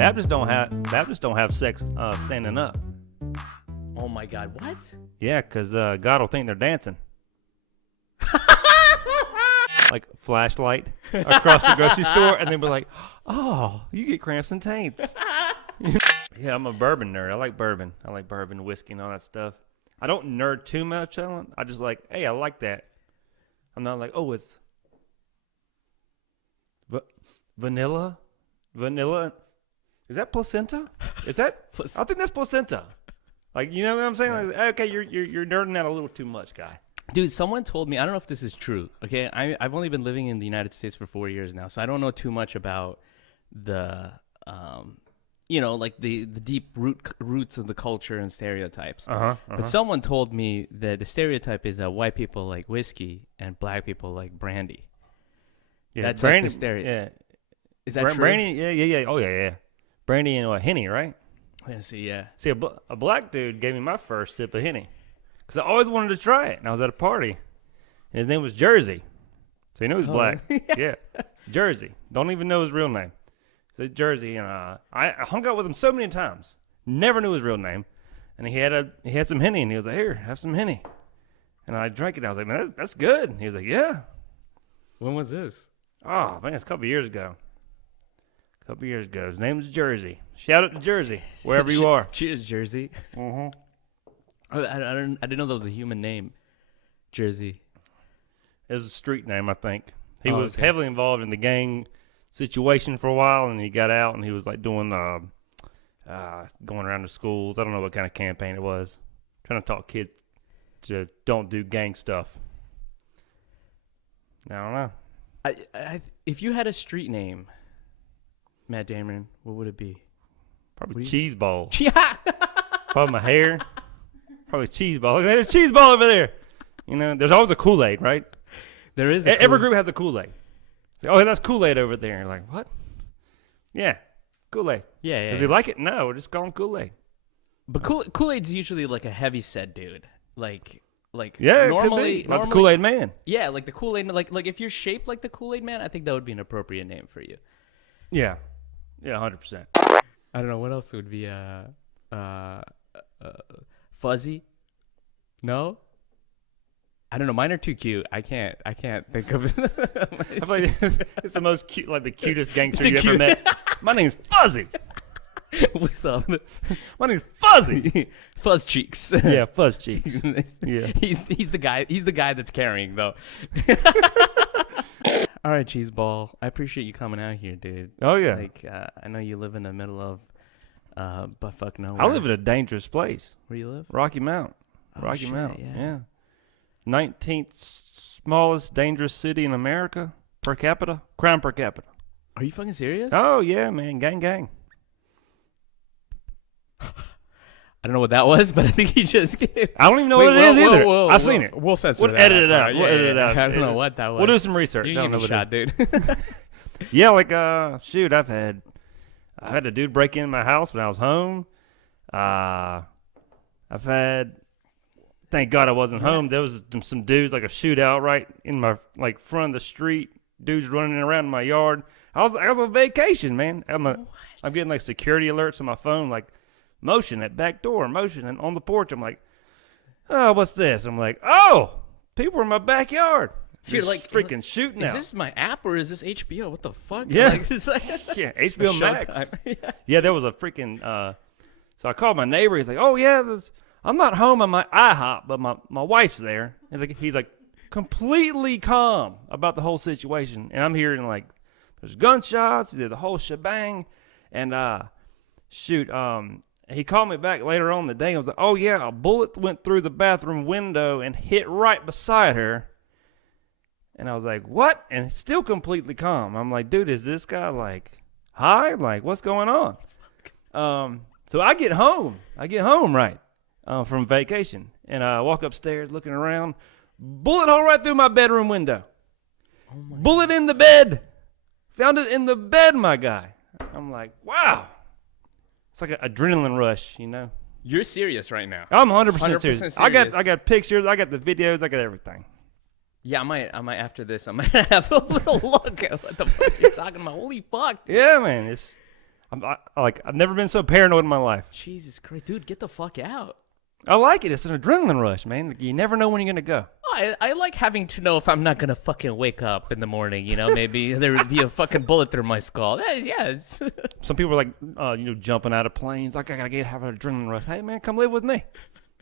Baptists don't have sex standing up. Oh my God, what? Yeah, because God will think they're dancing. Like a flashlight across the grocery store, and then be like, oh, you get cramps and taints. Yeah, I'm a bourbon nerd. I like bourbon. I like bourbon, whiskey, and all that stuff. I don't nerd too much on it. I just like, hey, I like that. I'm not like, oh, it's vanilla. Is that placenta? Is that? I think that's placenta. Like, you know what I'm saying? Yeah. Like, okay, you're nerding out a little too much, guy. Dude, someone told me, I don't know if this is true, okay? I've only been living in the United States for 4 years now, so I don't know too much about the, like the deep roots of the culture and stereotypes. But someone told me that the stereotype is that white people like whiskey and black people like brandy. Yeah, that's brandy, like the stereotype. Yeah. Is that true? Brandy, yeah. Oh, yeah. Brandy and Henny, right? Yeah, see, a black dude gave me my first sip of Henny. Because I always wanted to try it. And I was at a party. And his name was Jersey. So you know he's black. Yeah. Jersey. Don't even know his real name. So Jersey. And I hung out with him so many times. Never knew his real name. And he had some Henny. And he was like, here, have some Henny. And I drank it. I was like, man, that's good. And he was like, yeah. When was this? Oh, man, it's a couple years ago. His name was Jersey. Shout out to Jersey, wherever you are. Cheers, Jersey. Mm-hmm. I didn't know that was a human name. Jersey. It was a street name, I think. He was heavily involved in the gang situation for a while, and he got out, and he was like doing going around to schools. I don't know what kind of campaign it was. Trying to talk kids to don't do gang stuff. I don't know. If you had a street name, Matt Dameron, what would it be? Probably Cheese Ball. Yeah. Probably my hair. Probably Cheese Ball. Look, there's a Cheese Ball over there. You know, there's always a Kool-Aid, right? There is. Every group has a Kool-Aid. Oh, that's Kool-Aid over there. You're like, what? Yeah, Kool-Aid. Yeah. Does he like it? No, we're just calling Kool-Aid. But Kool-Aid's usually like a heavy set dude. Like yeah, normally, it could be. Like the Kool-Aid Man. Yeah, like the Kool-Aid. Like if you're shaped like the Kool-Aid Man, I think that would be an appropriate name for you. Yeah, 100%. I don't know what else would be fuzzy. No, I don't know. Mine are too cute. I can't think of it. I feel like it's the most cute, like the cutest gangster you ever met. My name's Fuzzy. What's up? My name's Fuzzy. Fuzz Cheeks. Yeah, Fuzz Cheeks. Yeah, he's the guy. He's the guy that's carrying though. All right, Cheese Ball. I appreciate you coming out here, dude. Oh yeah. Like I know you live in the middle of buttfuck nowhere. I live in a dangerous place. Where do you live? Rocky Mount. Oh, Rocky shit, Mount. yeah. Yeah. 19th smallest dangerous city in America per capita. Crime per capita. Are you fucking serious? Oh yeah, man. Gang. I don't know what that was, but I think he just gave. I don't even know what it is either. I've seen it. We'll censor We'll that. edit it out. We'll edit it out. I don't know what that was. We'll do some research. You give me a shot, dude. Yeah, like shoot, I've had a dude break into my house when I was home. I've had, thank God I wasn't home. There was some dudes, like a shootout right in my front of the street. Dudes running around in my yard. I was on vacation, man. I'm getting like security alerts on my phone, like motion at back door, motion, and on the porch. I'm like, oh, what's this? I'm like, oh, people are in my backyard. You're like freaking shooting. Is this my app or is this HBO? What the fuck? Yeah, Yeah, HBO Max. Yeah, there was a freaking. So I called my neighbor. He's like, oh yeah, I'm not home. I'm at IHOP, but my wife's there. He's like completely calm about the whole situation, and I'm hearing like there's gunshots, the whole shebang, and he called me back later on in the day and was like, oh yeah, a bullet went through the bathroom window and hit right beside her. And I was like, what? And it's still completely calm. I'm like, dude, is this guy like high? Like, what's going on? So I get home right from vacation, and I walk upstairs looking around. Bullet hole right through my bedroom window. Oh my Bullet God. In the bed. Found it in the bed, my guy. I'm like, wow. It's like an adrenaline rush, you know. You're serious right now. I'm 100% serious. I got pictures. I got the videos. I got everything. Yeah, I might after this. I might have a little look at what the fuck you're talking about. Holy fuck. Yeah, man. I've never been so paranoid in my life. Jesus Christ, dude, get the fuck out. I like it. It's an adrenaline rush, man. You never know when you're gonna go. I like having to know if I'm not gonna fucking wake up in the morning. You know, maybe there would be a fucking bullet through my skull. Yeah, it's Some people are like, jumping out of planes. Like, I gotta have an adrenaline rush. Hey, man, come live with me.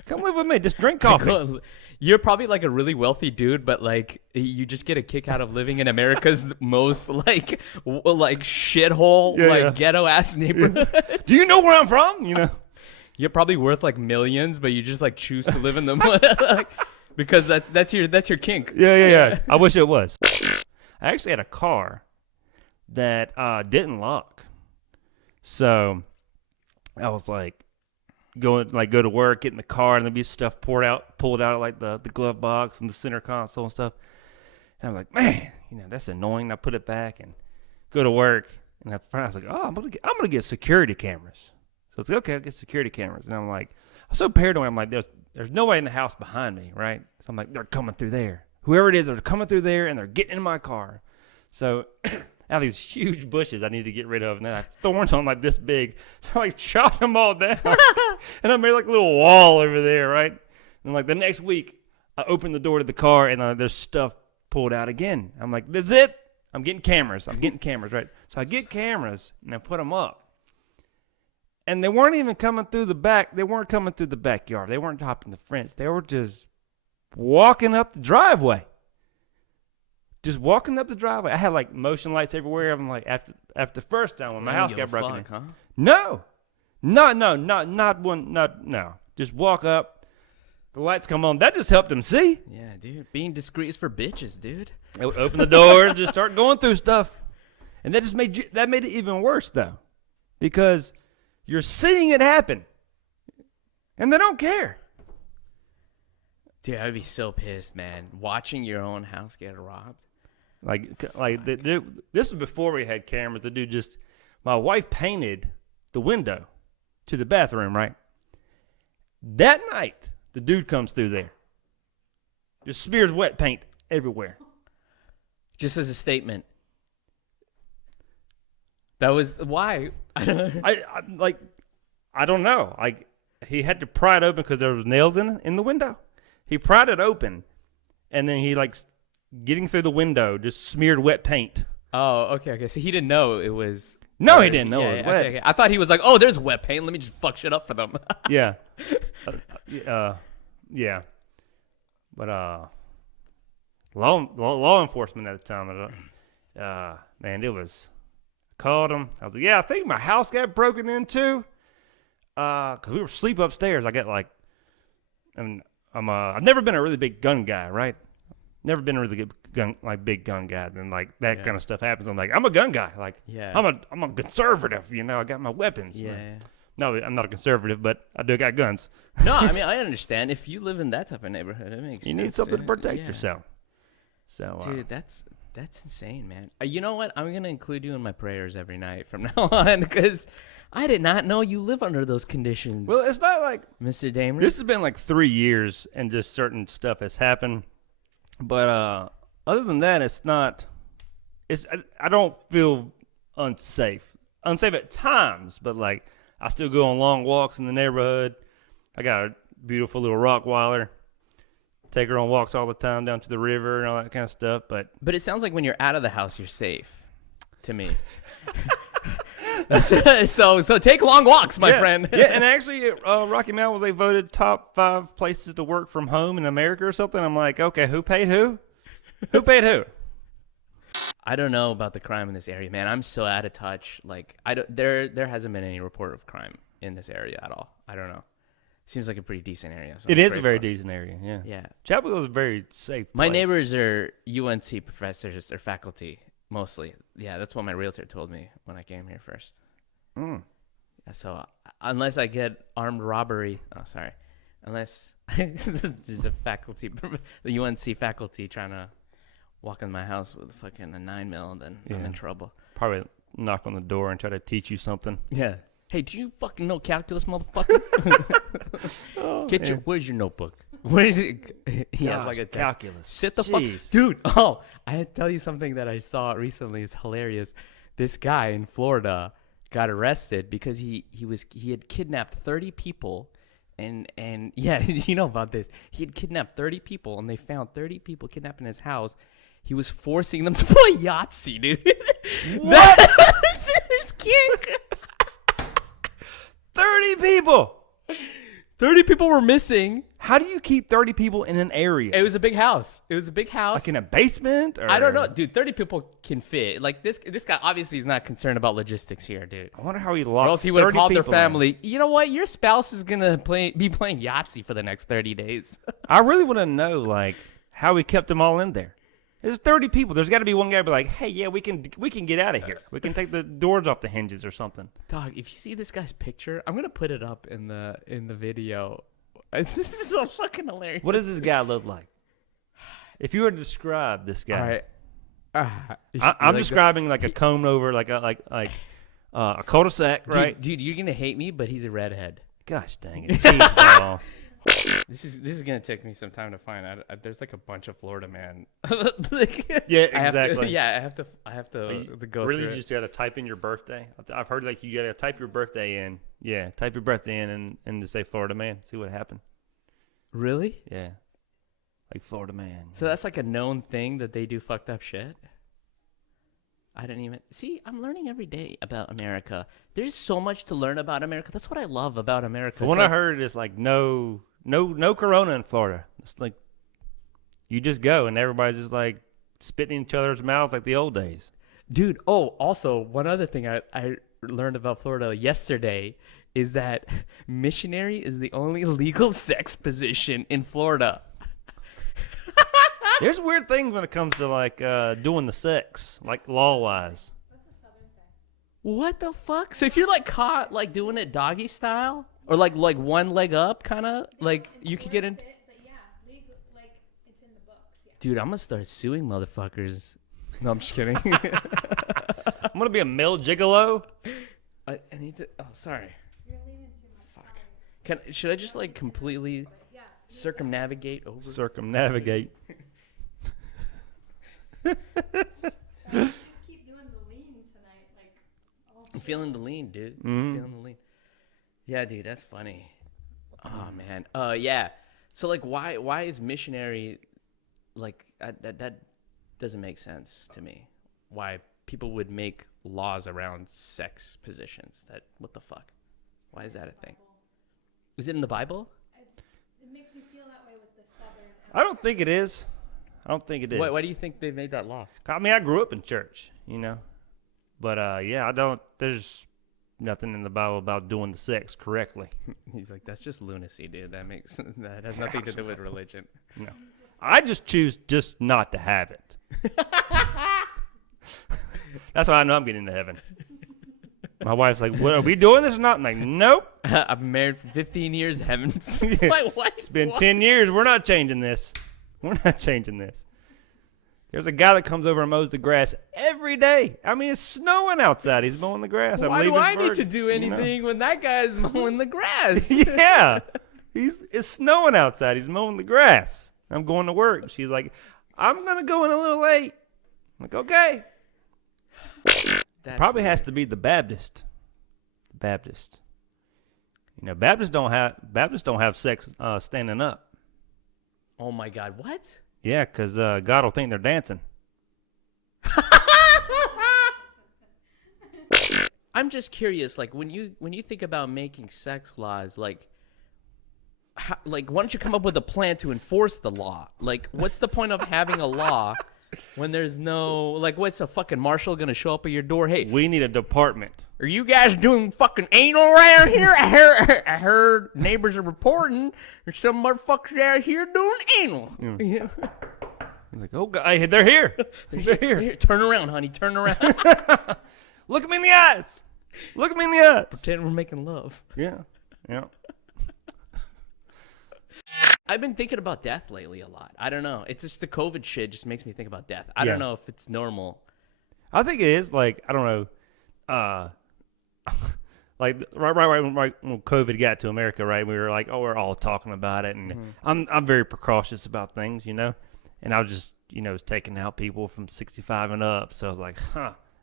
Come live with me. Just drink coffee. You're probably like a really wealthy dude, but like you just get a kick out of living in America's most like shithole, ghetto ass neighborhood. Do you know where I'm from? You're probably worth like millions, but you just like choose to live in them like, because that's your kink. Yeah. I wish it was. I actually had a car that didn't lock, so I was like go to work, get in the car, and there'd be stuff pulled out of like the glove box and the center console and stuff. And I'm like, man, that's annoying. I put it back and go to work, and I was like, oh, I'm gonna get security cameras. So it's okay, I'll get security cameras. And I'm like, I'm so paranoid. I'm like, there's nobody in the house behind me, right? So I'm like, they're coming through there. Whoever it is, they're coming through there, and they're getting in my car. So I have these huge bushes I need to get rid of, and then I have thorns on like this big. So I like chopped them all down, and I made like a little wall over there, right? And like the next week, I opened the door to the car, and there's stuff pulled out again. I'm like, that's it. I'm getting cameras, right? So I get cameras, and I put them up. And they weren't even coming through the back. They weren't coming through the backyard. They weren't topping the fence. They were just walking up the driveway. Just walking up the driveway. I had like motion lights everywhere. I'm like, after the first time when my house got broken in. Huh? No. Not one. No. Just walk up. The lights come on. That just helped them see. Yeah, dude. Being discreet is for bitches, dude. I would open the door and just start going through stuff. And that just made it even worse though, because you're seeing it happen, and they don't care. Dude, I'd be so pissed, man. Watching your own house get robbed. This was before we had cameras. The dude my wife painted the window to the bathroom, right? That night, the dude comes through there. Just smears wet paint everywhere. Just as a statement. That was why. I don't know. Like, he had to pry it open because there was nails in the window. He pried it open, and then he getting through the window just smeared wet paint. Oh, okay. So he didn't know it was. No, he didn't know it was wet. Okay. I thought he was like, oh, there's wet paint. Let me just fuck shit up for them. Yeah. Yeah. But law enforcement at the time, man, it was. Called him. I was like, yeah, I think my house got broken into. Cause we were asleep upstairs. I got I've never been a really big gun guy, right? Never been a really good big gun guy. And that kind of stuff happens. I'm like, I'm a gun guy. I'm a conservative. I got my weapons. Yeah. No, I'm not a conservative, but I do got guns. No, I mean, I understand. If you live in that type of neighborhood, it makes sense. You need something to protect yourself. So, dude, that's insane, man. You know what? I'm going to include you in my prayers every night from now on, because I did not know you live under those conditions. Well, it's not like... Mr. Dameron? This has been like 3 years, and just certain stuff has happened. But other than that, it's not... I don't feel unsafe. Unsafe at times, but I still go on long walks in the neighborhood. I got a beautiful little Rottweiler. Take her on walks all the time down to the river and all that kind of stuff. But it sounds like when you're out of the house, you're safe, to me. so take long walks, my friend. Yeah, and actually, Rocky Mount was voted top 5 places to work from home in America or something. I'm like, okay, who paid who? Who paid who? I don't know about the crime in this area, man. I'm so out of touch. There hasn't been any report of crime in this area at all. I don't know. Seems like a pretty decent area. So it is a very decent area, yeah. Yeah. Chapel is a very safe place. My neighbors are UNC professors or faculty, mostly. Yeah, that's what my realtor told me when I came here first. Mm. So unless I get armed robbery, unless there's a faculty, the UNC faculty trying to walk in my house with fucking a 9mm, then I'm in trouble. Probably knock on the door and try to teach you something. Yeah. Hey, do you fucking know calculus, motherfucker? Where's your notebook? Where is it? He has like a text. Calculus. Sit the fuck, dude. Oh, I had to tell you something that I saw recently. It's hilarious. This guy in Florida got arrested because he had kidnapped 30 people. And yeah, you know about this. He had kidnapped 30 people, and they found 30 people kidnapped in his house. He was forcing them to play Yahtzee, dude. What? That was his kink. 30 people. 30 people were missing. How do you keep 30 people in an area? It was a big house. It was a big house. Like in a basement? Or? I don't know, dude. 30 people can fit. Like this guy obviously is not concerned about logistics here, dude. I wonder how he Or locked else he would have 30 called their people in. family. You know what? Your spouse is gonna be playing Yahtzee for the next 30 days. I really want to know, like, how he kept them all in there. There's 30 people. There's got to be one guy be like, hey, yeah, we can get out of here. We can take the doors off the hinges or something. Dog, if you see this guy's picture, I'm gonna put it up in the video. This is so fucking hilarious. What does this guy look like? If you were to describe this guy, All right. I'm describing like a comb over, like a cul-de-sac, right? Dude, you're gonna hate me, but he's a redhead. Gosh dang it! Jeez, bro. This is gonna take me some time to find. There's like a bunch of Florida man. Like, Yeah, I have to- exactly. yeah, I have to go Really, through you it. just got to type in your birthday. I've heard like you got to type your birthday in. Yeah, type your birthday in and just say Florida man. See what happened. Really? Yeah, like Florida man. So that's like a known thing that they do fucked up shit. I didn't even see. I'm learning every day about America. There's so much to learn about America. That's what I love about America. But when I heard it's like no corona in Florida. It's like you just go and everybody's just like spitting in each other's mouths like the old days. dude. Oh, also one other thing I learned about Florida yesterday is that missionary is the only legal sex position in Florida. There's weird things when it comes to like doing the sex, like law wise. What the fuck? So if you're like caught like doing it doggy style or like one leg up, kind of like you could get in. But yeah, legal, like it's in the books. Yeah. Dude, I'm gonna start suing motherfuckers. No, I'm just kidding. I'm gonna be a male gigolo. I need to. Oh, sorry. You're leaning too much. Fuck. Should I just like completely Yeah. circumnavigate over? Circumnavigate. Just keep doing the lean tonight, like. Oh, I'm feeling the lean, dude. Mhm. Feeling the lean. Yeah, dude, that's funny. Oh man. Yeah. So like, why is missionary like that doesn't make sense to me. Why people would make laws around sex positions? What the fuck? Why is that a thing? Is it in the Bible? It makes me feel that way with the southern. I don't think it is. I don't think it is. Why do you think they made that law? I mean, I grew up in church, you know, but yeah, I don't. There's nothing in the Bible about doing the sex correctly. He's like, that's just lunacy, dude. That has nothing to do with religion. No, I just choose just not to have it. That's why I know I'm getting into heaven. My wife's like, "What are we doing this or not?" I'm like, "Nope." I've been married for 15 years. Haven't. Yeah. My wife. It's been 10 years. We're not changing this. We're not changing this. There's a guy that comes over and mows the grass every day. I mean, it's snowing outside. He's mowing the grass. Why do I need to bird, do you know? anything when that guy's mowing the grass? Yeah. It's snowing outside. He's mowing the grass. I'm going to work. She's like, I'm going to go in a little late. I'm like, okay. Probably has to be the Baptist. Baptist. You know, Baptists don't have sex standing up. Oh my God! What? Yeah, because God will think they're dancing. I'm just curious. Like when you think about making sex laws, like why don't you come up with a plan to enforce the law? Like, what's the point of having a law when there's no what's a fucking marshal gonna show up at your door? Hey, We need a department. are you guys doing fucking anal around here? I heard neighbors are reporting there's some motherfuckers out here doing anal. Yeah. He's like, oh, God, hey, they're here. They're here. Here, turn around, honey. Turn around. Look at me in the eyes. Look at me in the eyes. Pretend we're making love. Yeah. Yeah. I've been thinking about death lately a lot. I don't know. It's just the COVID shit just makes me think about death. I Yeah. don't know if it's normal. I think it is. Like, I don't know. Like right when COVID got to America, right? We were like, oh, we're all talking about it, and I'm very precautious about things, you know. And I was just, you know, was taking out people from 65 and up. So I was like,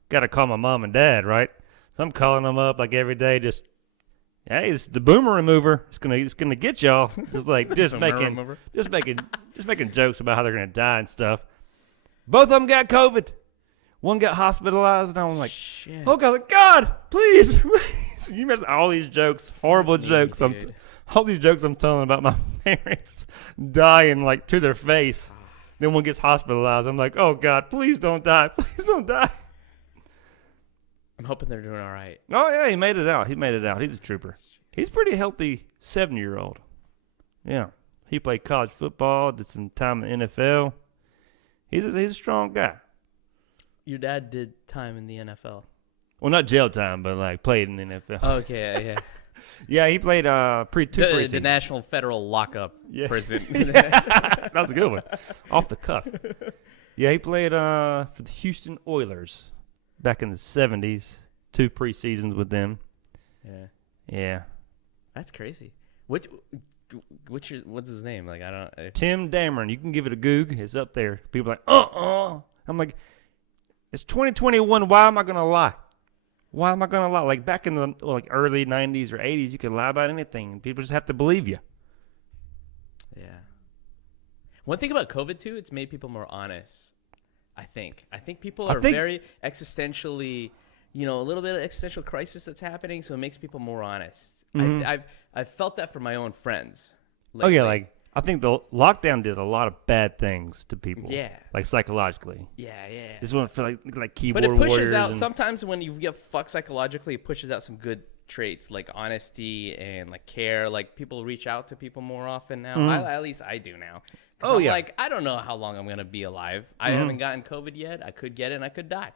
got to call my mom and dad, right? So I'm calling them up like every day, just, hey, it's the boomer remover. It's gonna get y'all. Just like just making jokes about how they're gonna die and stuff. Both of them got COVID. One got hospitalized, and I'm like, Shit. oh God, please, please. You imagine all these jokes, horrible jokes. All these jokes I'm telling about my parents dying like to their face. Then one gets hospitalized. I'm like, oh God, please don't die. Please don't die. I'm hoping they're doing all right. Oh yeah, he made it out. He's a trooper. He's a pretty healthy 7-year-old. Yeah. He played college football, did some time in the NFL. He's a strong guy. Your dad did time in the NFL. Well, not jail time, but like played in the NFL. Okay, yeah. Yeah, he played two preseasons. The National Federal Lockup Prison. That was a good one. Off the cuff. Yeah, he played for the Houston Oilers back in the 70s. 2 preseasons with them. Yeah. Yeah. That's crazy. What's his name? Like, I don't. Tim Dameron. You can give it a goog. It's up there. People are like, I'm like, it's 2021. Why am I gonna lie? Why am I gonna lie? Like back in the early 90s or 80s, you could lie about anything, and people just have to believe you. Yeah. One thing about COVID too, it's made people more honest. I think people are very existentially, a little bit of existential crisis that's happening, so it makes people more honest. Mm-hmm. I've felt that from my own friends. Oh yeah, like I think the lockdown did a lot of bad things to people. Yeah. Like psychologically. Yeah. This one for like keyboard warriors. But it pushes warriors out sometimes when you get fucked psychologically, it pushes out some good traits like honesty and like care. Like people reach out to people more often now. Mm-hmm. At least I do now. Oh yeah. Like I don't know how long I'm gonna be alive. I haven't gotten COVID yet. I could get it and I could die.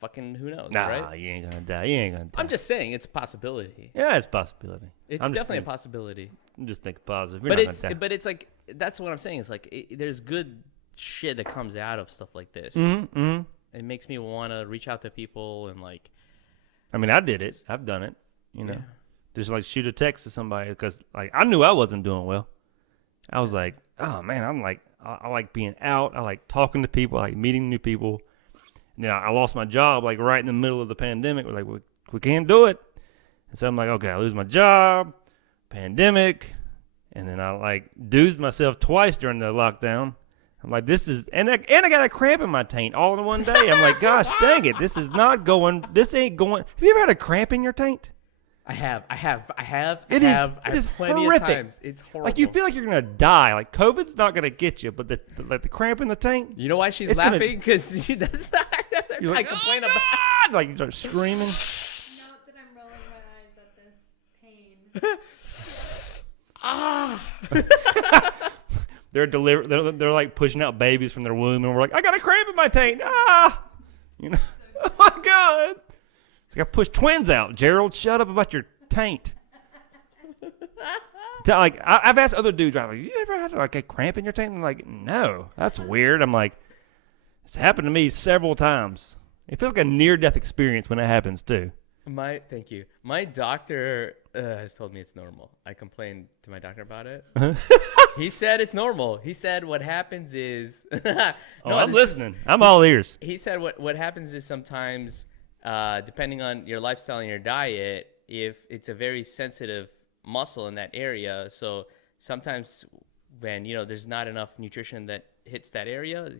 Fucking who knows, nah, right? you ain't gonna die. I'm just saying it's a possibility. Yeah, it's a possibility. It's definitely a possibility. I'm just thinking positive. But it's like that's what I'm saying. It's like there's good shit that comes out of stuff like this. Mm-hmm. It makes me want to reach out to people and like. I mean, I did it. I've done it. Just like shoot a text to somebody because like I knew I wasn't doing well. I was like, oh man, I like being out. I like talking to people. I like meeting new people. And then I lost my job like right in the middle of the pandemic. We're like, we can't do it. And so I'm like, okay, I lose my job, pandemic. And then I like doozed myself twice during the lockdown. I'm like, and I got a cramp in my taint all in one day. I'm like, gosh, dang it. This ain't going. Have you ever had a cramp in your taint? I have. It is plenty horrific. of times. It's horrible. Like you feel like you're gonna die. Like COVID's not gonna get you, but the cramp in the taint. You know why she's laughing? Because that's not. You're like, complain oh about. God! Like you start screaming. Note that I'm rolling my eyes at this pain. They're like pushing out babies from their womb, and we're like, I got a cramp in my taint. Ah, oh my God. It's like I pushed twins out. Gerald, shut up about your taint. Like I've asked other dudes, I'm like, you ever had like a cramp in your taint? And they're like, no, that's weird. I'm like, it's happened to me several times. It feels like a near-death experience when it happens too. Thank you. My doctor has told me it's normal. I complained to my doctor about it. He said it's normal. He said what happens is. I'm listening. I'm all ears. He said what happens is sometimes, depending on your lifestyle and your diet, if it's a very sensitive muscle in that area, so sometimes when there's not enough nutrition that hits that area,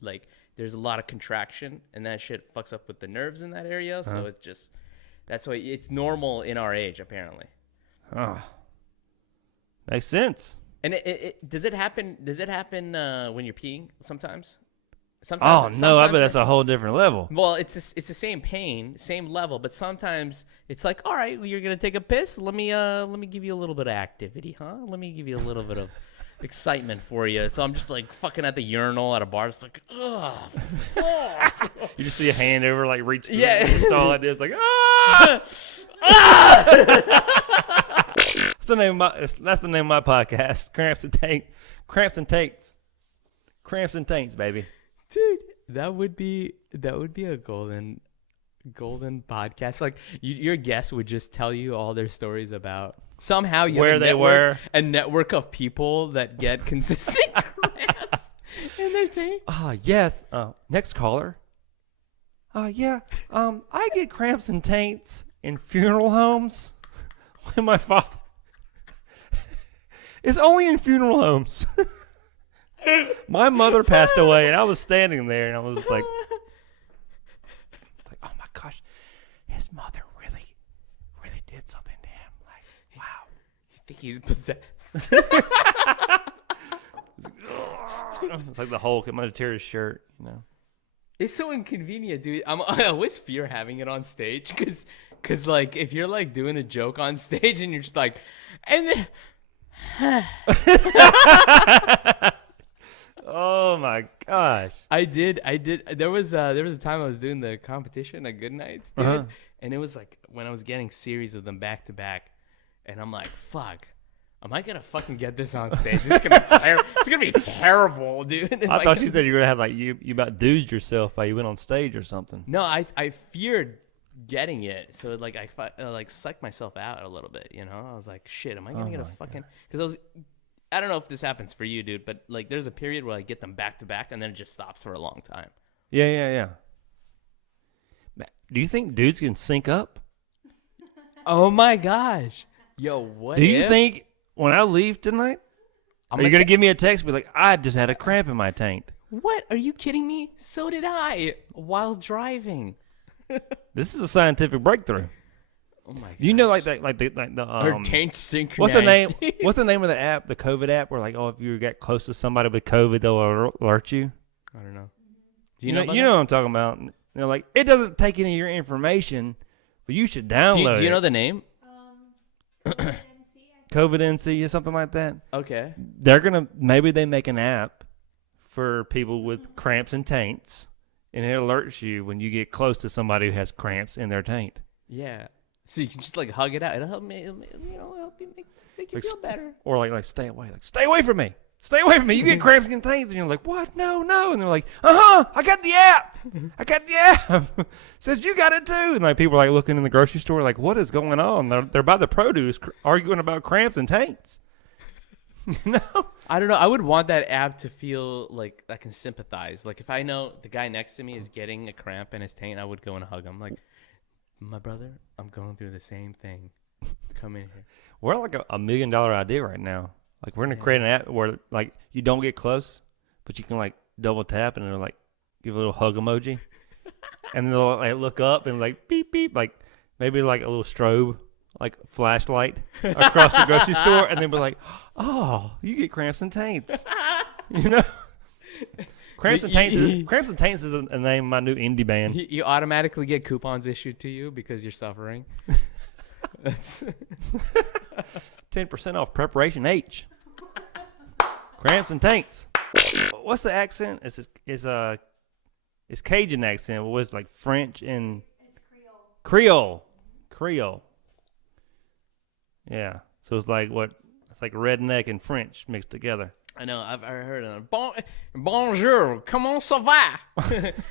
like there's a lot of contraction, and that shit fucks up with the nerves in that area. So it's just. That's why it's normal in our age, apparently. Oh, makes sense. And does it happen? Does it happen when you're peeing sometimes? I bet that's a whole different level. Well, it's the same pain, same level, but sometimes it's like, all right, you're gonna take a piss. Let me give you a little bit of activity, huh? Let me give you a little bit of excitement for you. So I'm just like fucking at the urinal at a bar. It's like, ugh. You just see a hand over, like reach the stall like this, like That's the name of my podcast. Cramps and taints, baby. Dude, that would be a golden podcast. Like your guests would just tell you all their stories about somehow you where have they were, a network of people that get consistent cramps in their taint. Yes. Next caller. Yeah, I get cramps and taints in funeral homes when my father. It's only in funeral homes. My mother passed away, and I was standing there, and I was like, oh my gosh, his mother really did something to him. Like, wow. You think he's possessed? It's like the Hulk. It might have tear his shirt, you know. It's so inconvenient, dude. I always fear having it on stage, cause like if you're like doing a joke on stage and you're just like, and then. Oh my gosh. I did. There was a time I was doing the competition at Good Nights, dude, and it was like when I was getting series of them back to back, and I'm like, fuck. Am I gonna fucking get this on stage? It's gonna be terrible, dude. And I thought you said you were gonna have like you about doozed yourself while you went on stage or something. No, I feared getting it, so like I like sucked myself out a little bit, you know. I was like, shit, am I gonna get a fucking? Because I don't know if this happens for you, dude, but like there's a period where I get them back to back, and then it just stops for a long time. Yeah. Do you think dudes can sync up? Oh my gosh, yo, what? Do you think when I leave tonight, are you gonna give me a text? Be like, I just had a cramp in my taint. What? Are you kidding me? So did I while driving. This is a scientific breakthrough. Oh my god. You know, like the Her taint synchronized. what's the name? What's the name of the app? The COVID app, where like, oh, if you get close to somebody with COVID, they'll alert you. I don't know. Do you know? You know what I'm talking about? You know, like it doesn't take any of your information, but you should download. Do you know the name? COVID NC or something like that. Okay. They're gonna maybe they make an app for people with cramps and taints, and it alerts you when you get close to somebody who has cramps in their taint. Yeah. So you can just like hug it out. It'll help me, help you make you feel better. Or like stay away. Like stay away from me. Stay away from me. You get cramps and taints, and you're like, what? No. And they're like, I got the app. Says you got it too. And like people are like looking in the grocery store, like, what is going on? They're by the produce, arguing about cramps and taints. No. I don't know. I would want that app to feel like I can sympathize. Like if I know the guy next to me is getting a cramp in his taint, I would go and hug him. Like, my brother, I'm going through the same thing. Come in here. We're like a $1 million idea right now. Like we're gonna create an app where like you don't get close, but you can like double tap and it'll like give a little hug emoji, and they'll like look up and like beep beep, like maybe like a little strobe, like flashlight across the grocery store, and then be like, oh, you get cramps and taints, you know. Cramps and Taints is a name of my new indie band. You automatically get coupons issued to you because you're suffering. That's 10% off Preparation H. Cramps and Taints. What's the accent? It's Cajun accent. What was like French and It's Creole. Creole. Yeah. So it's like what? It's like redneck and French mixed together. I know. I've heard of it. Bonjour. Comment ça va?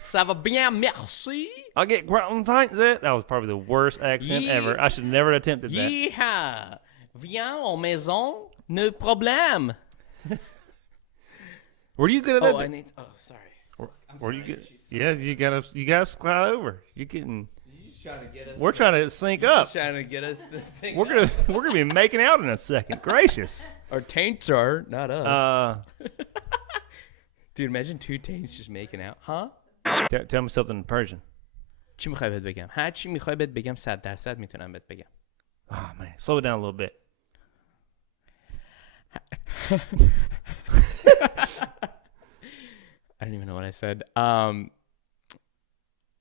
Ça va bien, merci. I get cramps and taints. That was probably the worst accent ever. I should never have attempted that. Yeehaw. Viens au maison. No problem. Were you good at that? Sorry. Were you good? Yeah, you gotta slide over. You're getting. We're to trying to sync up. trying to get us to sync We're gonna be making out in a second. Gracious. Our taints are, not us. Dude, imagine two taints just making out. Huh? Tell me something in Persian. چی میخوای بهت بگم؟ هر چی میخوای بهت بگم 100% میتونم بهت بگم. Oh man, slow it down a little bit. I don't even know what I said.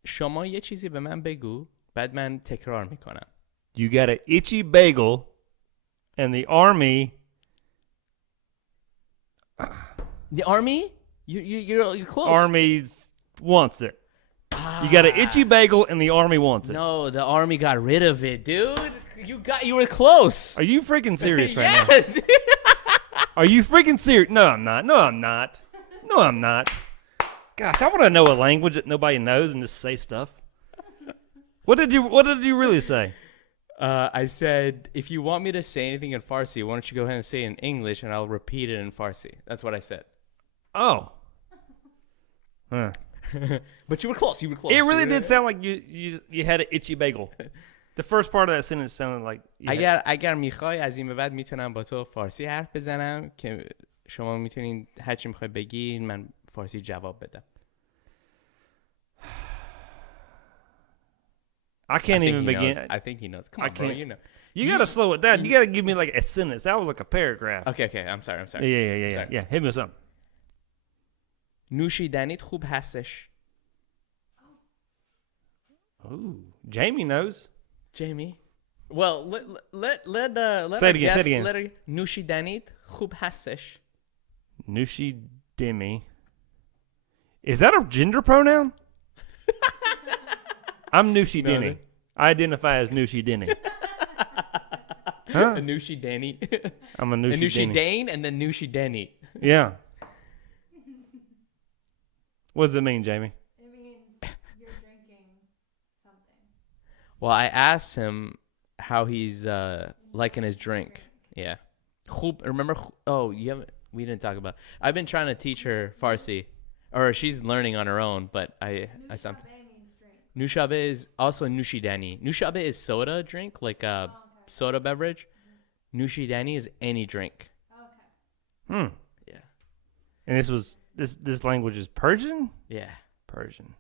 شما یه چیزی به من بگو بعد من تکرار میکنم. You got an itchy bagel, and the army. The army? You're close. Armies wants it. You got an itchy bagel, and the army wants it. No, the army got rid of it, dude. You were close. Are you freaking serious right now? Yes. Are you freaking serious? No, I'm not. No, I'm not. No, I'm not. Gosh, I want to know a language that nobody knows and just say stuff. What did you really say? I said, if you want me to say anything in Farsi, why don't you go ahead and say it in English, and I'll repeat it in Farsi. That's what I said. Oh. Huh. But you were close. You were close. It really did sound like you had an itchy bagel. The first part of that sentence sounded like اگر میخوای از این به بعد میتونم با تو فارسی حرف بزنم که شما میتونین هر چی میخوای بگی من فارسی جواب بدم. I can't even begin. I think he knows. Come on, bro. You know. You gotta slow it down. You gotta give me like a sentence. That was like a paragraph. Okay. I'm sorry. Yeah. Hit me with something. نوشیدنیت خوب هستش. Ooh, Jamie knows. Jamie. Well, let Say it again. Let her, نوشیدنیت خوب هستش. Nushi Demi. Is that a gender pronoun? I'm Nushi Denny. I identify as Nushi Denny. Huh? Nushi Denny. I'm a Nushi Denny. Nushi Dane and then Nushi Denny. Yeah. What does it mean, Jamie? It means you're drinking something. Well, I asked him how he's liking his drink. Yeah. Remember? Oh, we didn't talk about. I've been trying to teach her Farsi, or she's learning on her own. But I something. Means drink. Nushabe is also nushidani. Nushabe is soda drink, like a soda beverage. Nushidani is any drink. Okay. Yeah. And this language is Persian? Yeah. Persian.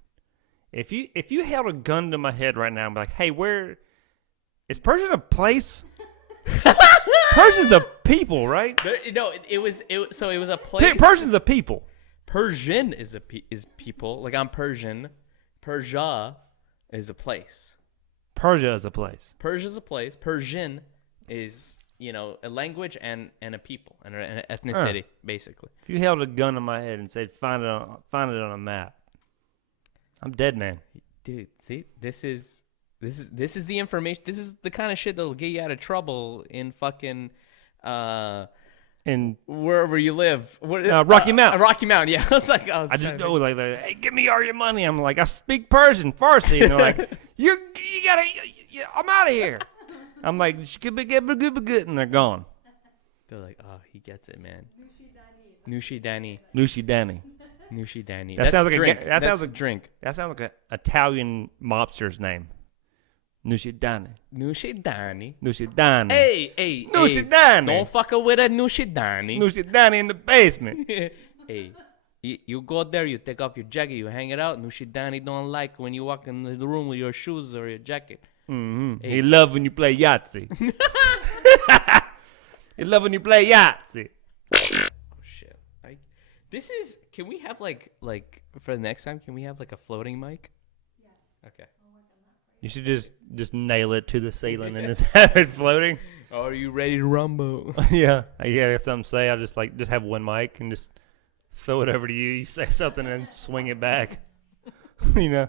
If you held a gun to my head right now and be like, hey, where is Persian a place? Persian's a people, right? It was a place. Persian's a people. Persian is people. Like I'm Persian. Persia is a place. Persia is a place. Persia's a place. Persian is, a language and a people and an ethnicity, basically. If you held a gun to my head and said, find it on a map, I'm dead, man. Dude, see, this is the information. This is the kind of shit that'll get you out of trouble in fucking in wherever you live. Rocky Mount. Rocky Mount, yeah. I just know like, hey, give me all your money. I'm like, I speak Persian, Farsi, and they're like, you gotta, I'm out of here. I'm like, and they're gone. They're like, oh, he gets it, man. Nushi Danny. That sounds like drink. that sounds like drink. That sounds like an Italian mobster's name. Nushi Danny. Hey. Nushi Danny. Don't fuck with a Nushi Danny. Nushi Danny in the basement. Hey, you go there, you take off your jacket, you hang it out. Nushi Danny don't like when you walk in the room with your shoes or your jacket. Mm-hmm. Hey. He love when you play Yahtzee. He love when you play Yahtzee. Shit. Can we have like for the next time, can we have like a floating mic? Yes. Okay. You should just nail it to the ceiling and just have it floating. Are you ready to rumble? Yeah. I got something to say. I'll just have one mic and just throw it over to you. You say something and swing it back. Yeah,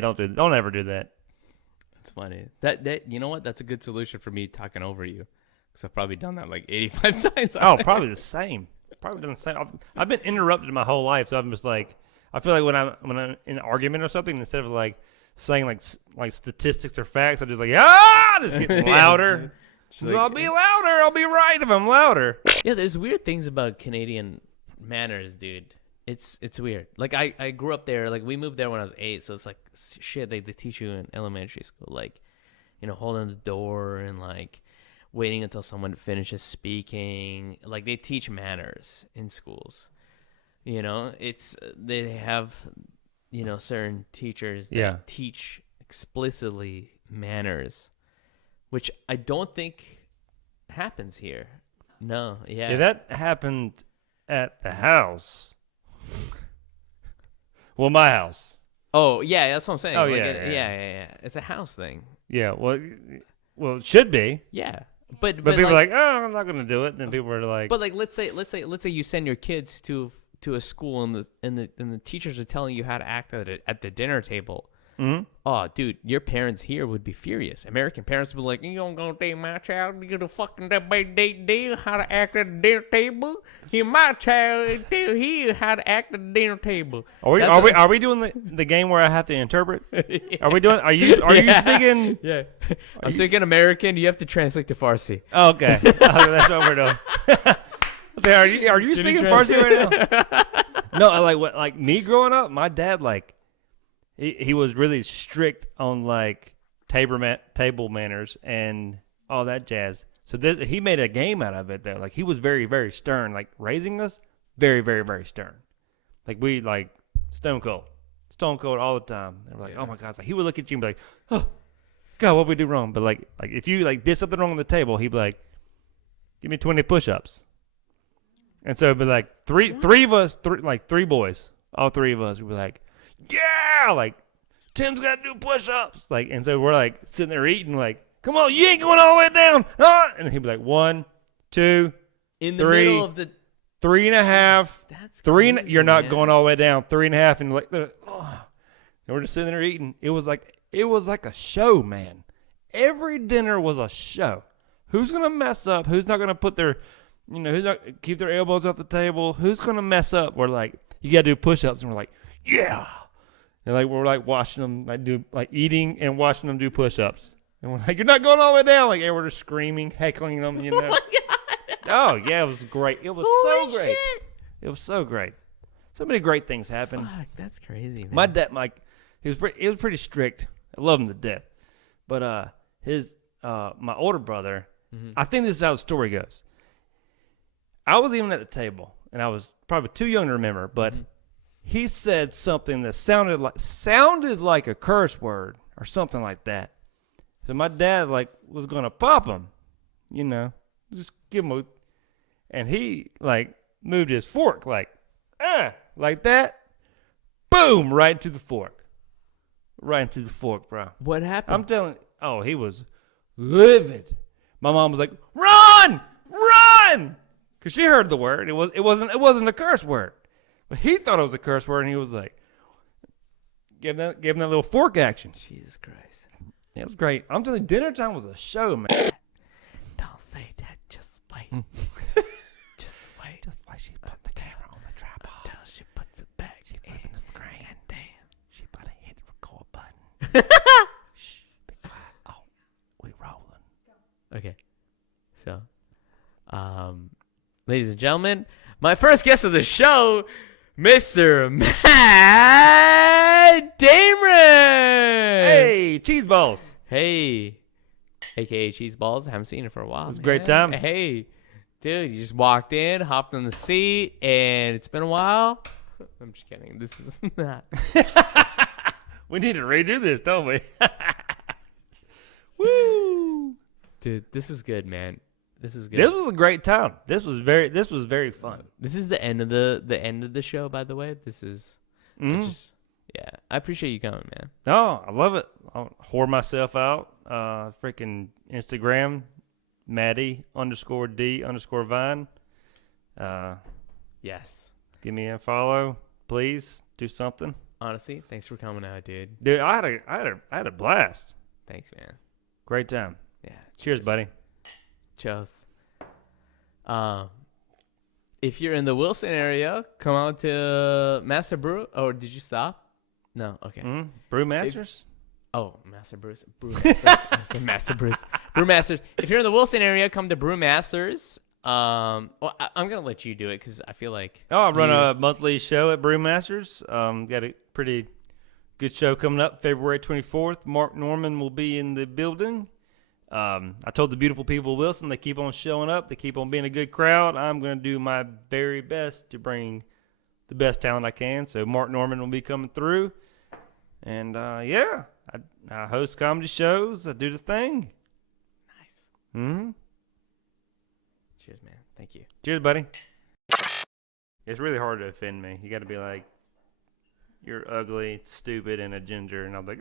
don't ever do that. That's funny. That you know what? That's a good solution for me talking over you. Because I've probably done that like 85 times. Oh, probably the same. Probably done the same. I've been interrupted my whole life, so I'm just like, I feel like when I'm in an argument or something, instead of like saying like statistics or facts, I'm just like, just getting louder. I'll be louder. I'll be right if I'm louder. Yeah, there's weird things about Canadian manners, dude. It's weird. Like I grew up there. Like we moved there when I was 8, so it's like shit they teach you in elementary school, like holding the door and like waiting until someone finishes speaking. Like they teach manners in schools. They have certain teachers that teach explicitly manners, which I don't think happens here. No, yeah, that happened at the house. Well, my house. Oh, yeah, that's what I'm saying. Oh, like yeah. It's a house thing. Yeah, well, it should be. Yeah, but people are like, oh, I'm not gonna do it. And then people are like, but like, let's say you send your kids to a school and the teachers are telling you how to act at the dinner table. Mm-hmm. Oh, dude, your parents here would be furious. American parents would be like, you don't gonna take my child to get a fucking date how to act at the dinner table? My child tell he how to act at the dinner table. Are we doing the game where I have to interpret? Are we doing? Are you speaking? Yeah, I'm speaking American. You have to translate to Farsi. Oh, okay, that's what we're doing. Are you speaking Farsi right now? No, I like me growing up. My dad like he was really strict on like table manners and all that jazz. So he made a game out of it though. Like he was very very stern. Like raising us, very very very stern. Like we like stone cold all the time. And we're like, oh my god. Like he would look at you and be like, oh god, what we do wrong? But like if you like did something wrong on the table, he'd be like, give me 20 push-ups. And so it'd be like three of us, three boys, all three of us would be like, yeah, like Tim's got to do push-ups. Like, and so we're like sitting there eating like, come on, you ain't going all the way down. And he'd be like 1, 2, In the 3, middle of the 3.5, That's 3. crazy, You're not man. going all the way down. 3.5, and like, oh. And we're just sitting there eating. It was like a show, man. Every dinner was a show. Who's gonna mess up? Who's not gonna put their, who's not keep their elbows off the table? Who's gonna mess up? We're like, you gotta do push-ups, and we're like, yeah. And like we're like watching them like eating and watching them do push-ups, and we're like, you're not going all the way down. Like everyone's just screaming, heckling them, Oh my god. Oh yeah, it was great. It was Holy so great. shit. It was so great. So many great things happened. Fuck, that's crazy, man. My dad, he was pretty strict. I love him to death. But my older brother, I think this is how the story goes. I was even at the table, and I was probably too young to remember, but he said something that sounded like a curse word or something like that. So my dad like was gonna pop him, just give him a, and he like moved his fork like that, boom, right into the fork, bro. What happened? I'm telling. Oh, he was livid. My mom was like, "Run, because she heard the word. It wasn't a curse word, but he thought it was a curse word, and he was like, gave him that little fork action. Jesus Christ. It was great. I'm telling you, dinner time was a show, man. Don't say that. Just wait. Just wait. Just why she put the camera on the tripod. Until she puts it back. She flipping the screen. And damn. She about to hit the record button. Shh, be quiet. Oh, we rolling. Okay. So, ladies and gentlemen, my first guest of the show, Mr. Matt Dameron. Hey, cheese balls. Hey. AKA Cheese Balls. I haven't seen it for a while. It was a man. great time. Hey. Dude, you just walked in, hopped on the seat, and it's been a while. I'm just kidding. This is not. We need to redo this, don't we? Woo! Dude, this was good, man. This was good. This was a great time. This was very fun. This is the end of the show, by the way. This is yeah. I appreciate you coming, man. Oh, I love it. I'll whore myself out. Freaking Instagram, Maddie_D_Vine. Yes. Give me a follow, please. Do something, Honestly, thanks for coming out, dude. dude. I had a blast. Thanks, man. Great time. Yeah. Cheers, buddy. Cheers. If you're in the Wilson area, come out to Master Brew. Or did you stop? No. Okay. Brewmasters. Oh, Master Brews. Brewmasters. I said Master Brews. Brewmasters. If you're in the Wilson area, come to Brewmasters. I'm gonna let you do it because I feel like. Oh, I run a monthly show at Brewmasters. Got a pretty good show coming up, February 24th. Mark Norman will be in the building. I told the beautiful people of Wilson, they keep on showing up. They keep on being a good crowd. I'm going to do my very best to bring the best talent I can. So Mark Norman will be coming through. And, I host comedy shows. I do the thing. Nice. Mm-hmm. Cheers, man. Thank you. Cheers, buddy. It's really hard to offend me. You got to be like, you're ugly, stupid, and a ginger. And I'm like,